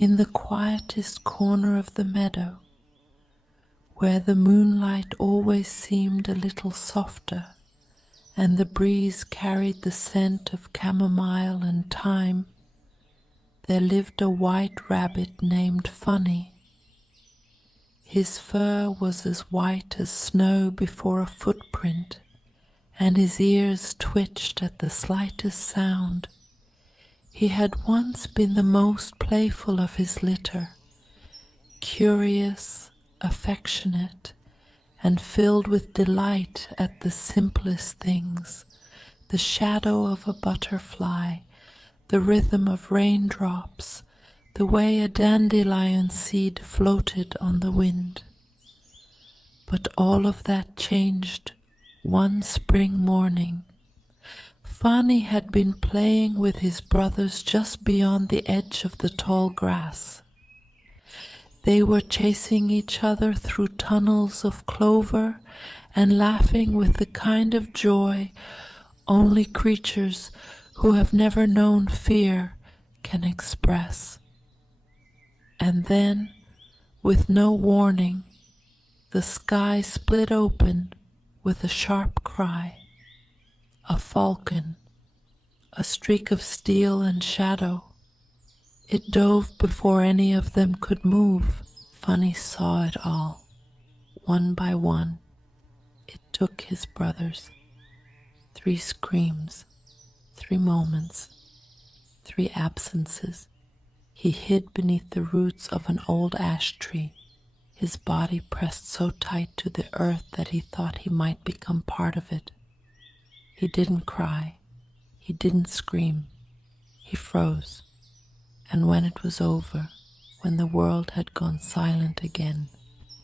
in the quietest corner of the meadow, where the moonlight always seemed a little softer and the breeze carried the scent of chamomile and thyme, there lived a white rabbit named Funny. His fur was as white as snow before a footprint, and his ears twitched at the slightest sound. He had once been the most playful of his litter, curious, affectionate, and filled with delight at the simplest things, the shadow of a butterfly, the rhythm of raindrops, the way a dandelion seed floated on the wind. But all of that changed one spring morning. Funny had been playing with his brothers just beyond the edge of the tall grass. They were chasing each other through tunnels of clover and laughing with the kind of joy only creatures who have never known fear can express. And then, with no warning, the sky split open with a sharp cry. A falcon, a streak of steel and shadow. It dove before any of them could move. Funny saw it all. One by one, it took his brothers. 3 screams, 3 moments, 3 absences. He hid beneath the roots of an old ash tree, his body pressed so tight to the earth that he thought he might become part of it. He didn't cry. He didn't scream. He froze. And when it was over, when the world had gone silent again,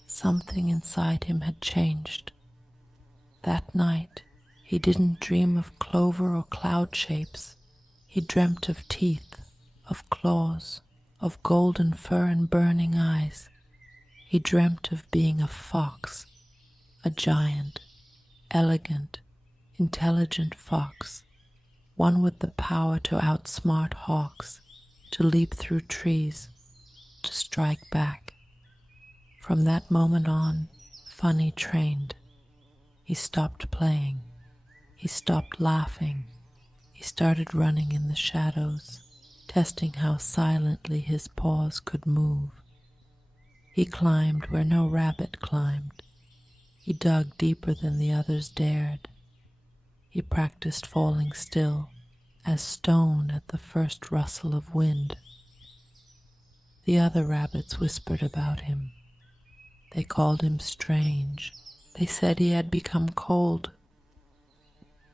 something inside him had changed. That night, he didn't dream of clover or cloud shapes. He dreamt of teeth, of claws, of golden fur and burning eyes. He dreamt of being a fox, a giant, elegant, intelligent fox, one with the power to outsmart hawks, to leap through trees, to strike back. From that moment on, Funny trained. He stopped playing. He stopped laughing. He started running in the shadows, testing how silently his paws could move. He climbed where no rabbit climbed. He dug deeper than the others dared. He practiced falling still, as stone at the first rustle of wind. The other rabbits whispered about him. They called him strange. They said he had become cold.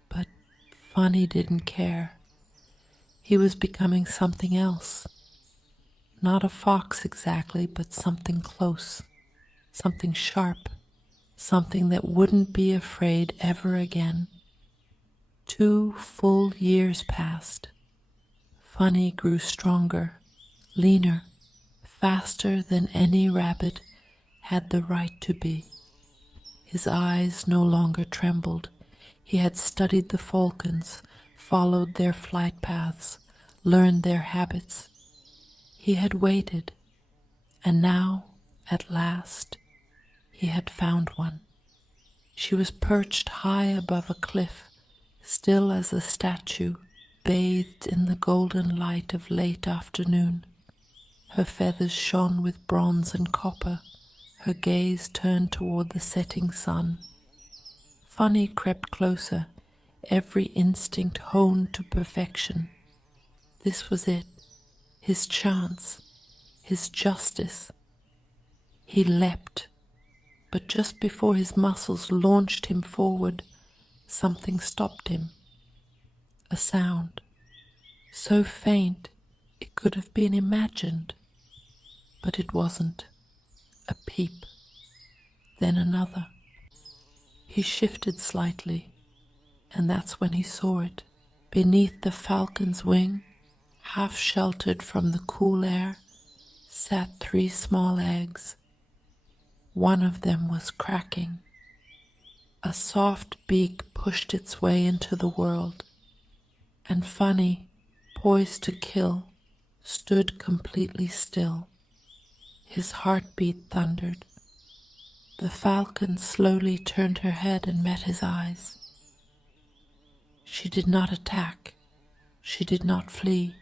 But Funny didn't care. He was becoming something else. Not a fox exactly, but something close, something sharp, something that wouldn't be afraid ever again. 2 full years passed. Funny grew stronger, leaner, faster than any rabbit had the right to be. His eyes no longer trembled. He had studied the falcons, followed their flight paths, learned their habits. He had waited, and now, at last, he had found one. She was perched high above a cliff, still as a statue, bathed in the golden light of late afternoon. Her feathers shone with bronze and copper, her gaze turned toward the setting sun. Funny crept closer, every instinct honed to perfection. This was it, his chance, his justice. He leapt, but just before his muscles launched him forward, something stopped him. A sound, so faint it could have been imagined, but it wasn't. A peep, then another. He shifted slightly, and that's when he saw it. Beneath the falcon's wing, half sheltered from the cool air, sat 3 small eggs. One of them was cracking. A soft beak pushed its way into the world, and Funny, poised to kill, stood completely still. His heartbeat thundered. The falcon slowly turned her head and met his eyes. She did not attack. She did not flee.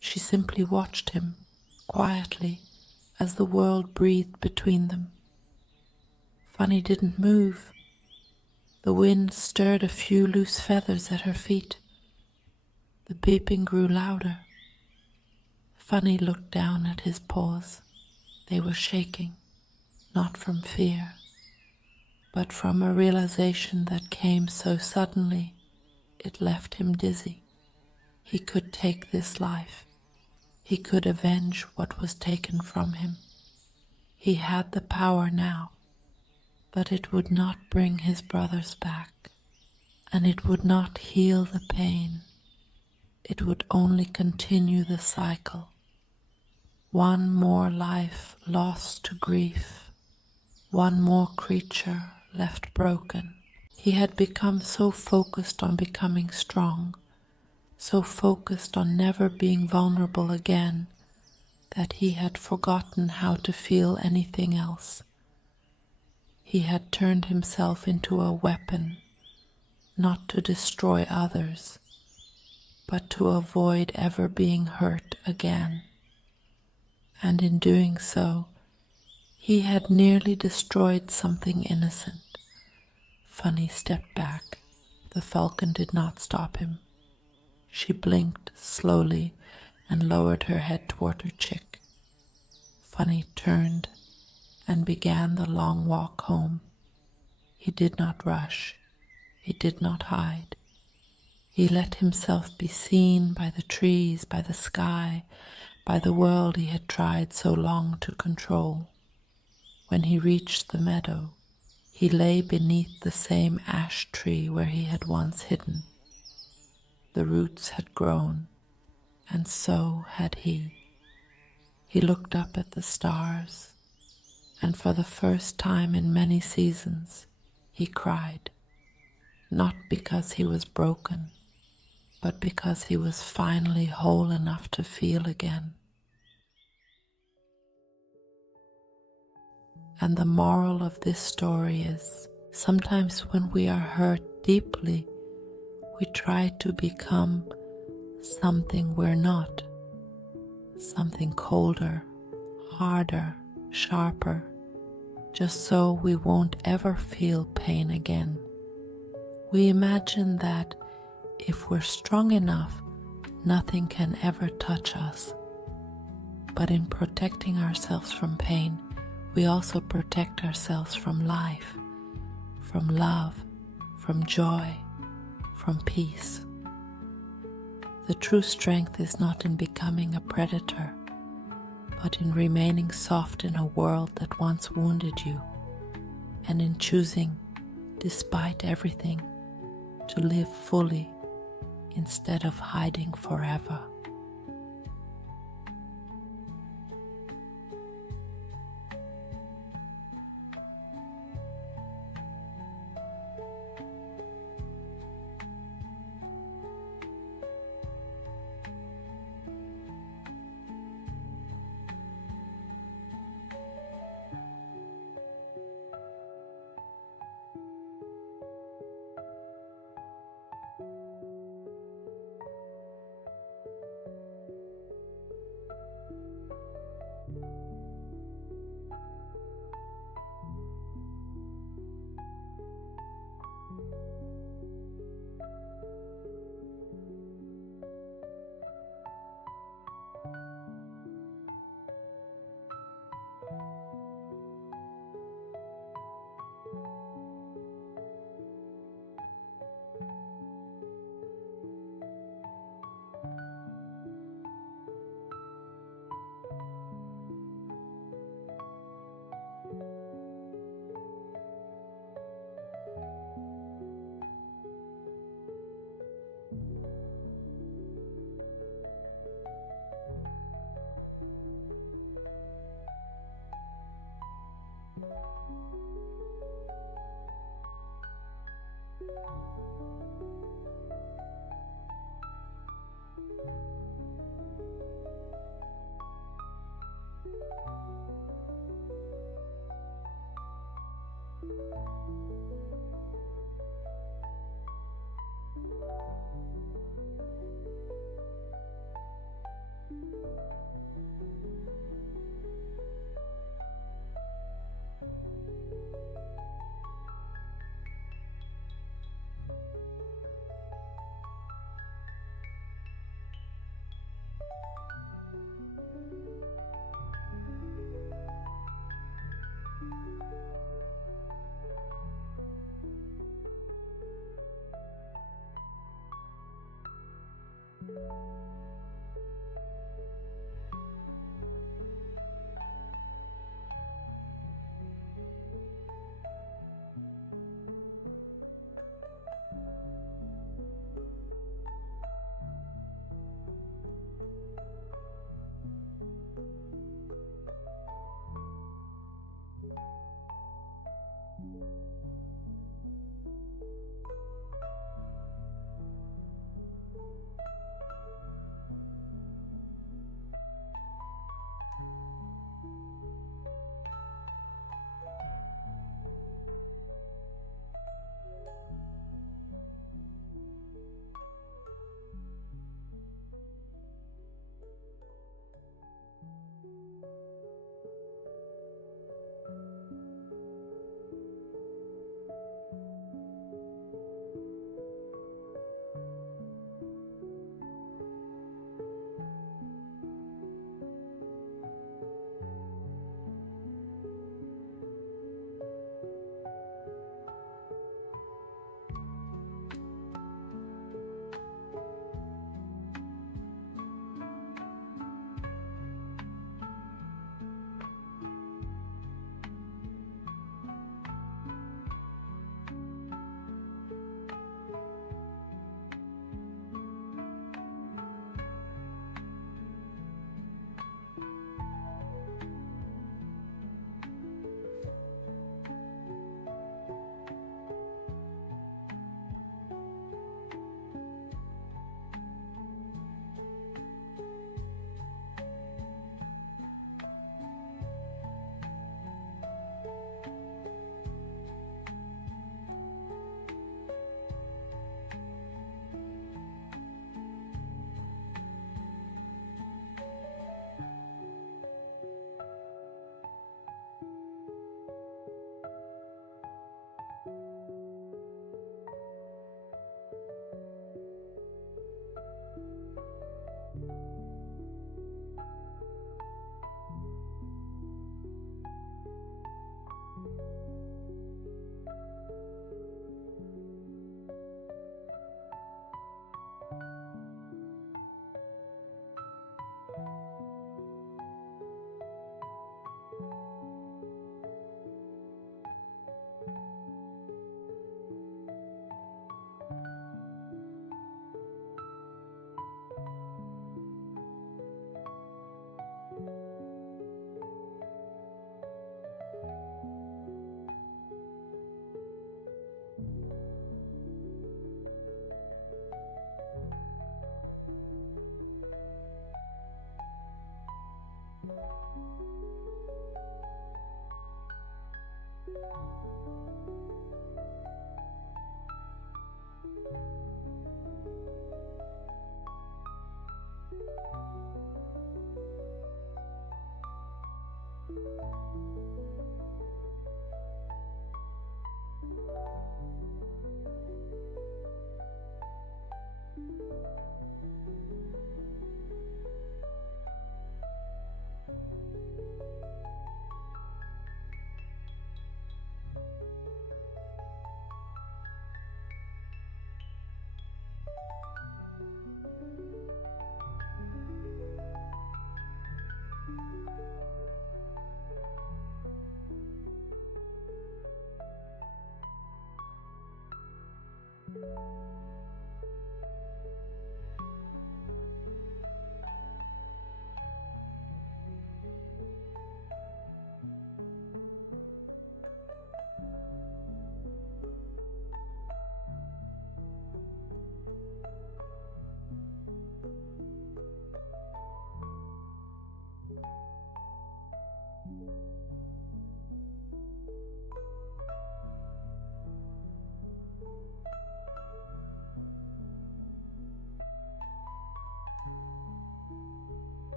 She simply watched him, quietly, as the world breathed between them. Funny didn't move. The wind stirred a few loose feathers at her feet. The beeping grew louder. Funny looked down at his paws. They were shaking, not from fear, but from a realization that came so suddenly it left him dizzy. He could take this life. He could avenge what was taken from him. He had the power now, but it would not bring his brothers back, and it would not heal the pain. It would only continue the cycle. One more life lost to grief, one more creature left broken. He had become so focused on becoming strong, so focused on never being vulnerable again, that he had forgotten how to feel anything else. He had turned himself into a weapon, not to destroy others, but to avoid ever being hurt again. And in doing so, he had nearly destroyed something innocent. Funny stepped back. The falcon did not stop him. She blinked slowly and lowered her head toward her chick. Funny turned and began the long walk home. He did not rush. He did not hide. He let himself be seen by the trees, by the sky, by the world he had tried so long to control. When he reached the meadow, he lay beneath the same ash tree where he had once hidden. The roots had grown, and so had he. He looked up at the stars, and for the first time in many seasons, he cried, not because he was broken, but because he was finally whole enough to feel again. And the moral of this story is, sometimes when we are hurt deeply, we try to become something we're not, something colder, harder, sharper, just so we won't ever feel pain again. We imagine that if we're strong enough, nothing can ever touch us. But in protecting ourselves from pain, we also protect ourselves from life, from love, from joy, from peace. The true strength is not in becoming a predator, but in remaining soft in a world that once wounded you, and in choosing, despite everything, to live fully instead of hiding forever.